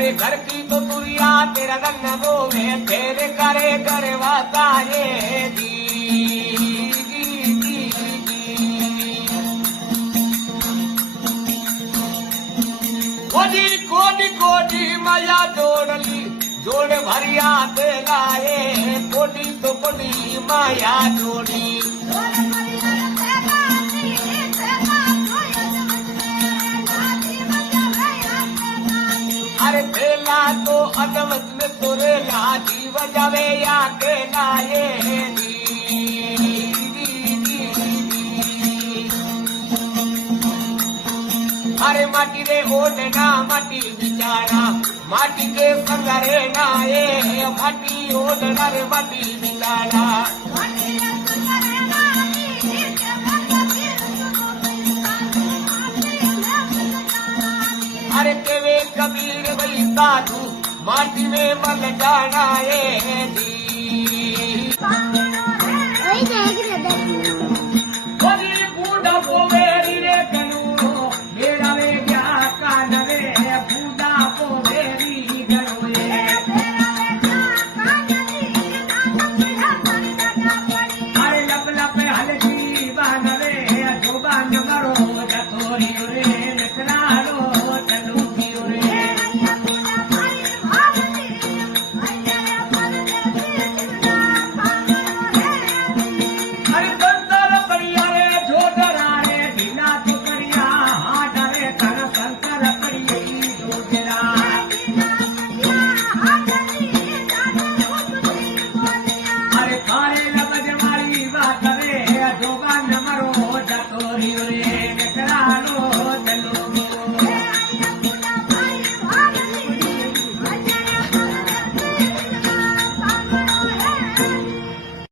अरे घर की तो दुनिया तेरा रंग रोवे तेरे करे करवाता रे दी कोडी कोडी कोडी माया जोड़ली जोड़ भरिया दे लाए कोडी तो कोडी माया जोड़ी अरे तेला तो अदमत में तोरे लाठी बजावे या के लाए अरे माटी रे ओढ़ना माटी बिचारा माटी के संगरे नाये माटी ओढ़ना रे माटी बिचारा अरे केवे कबीर भाई साधु माटी में मल जाना है दी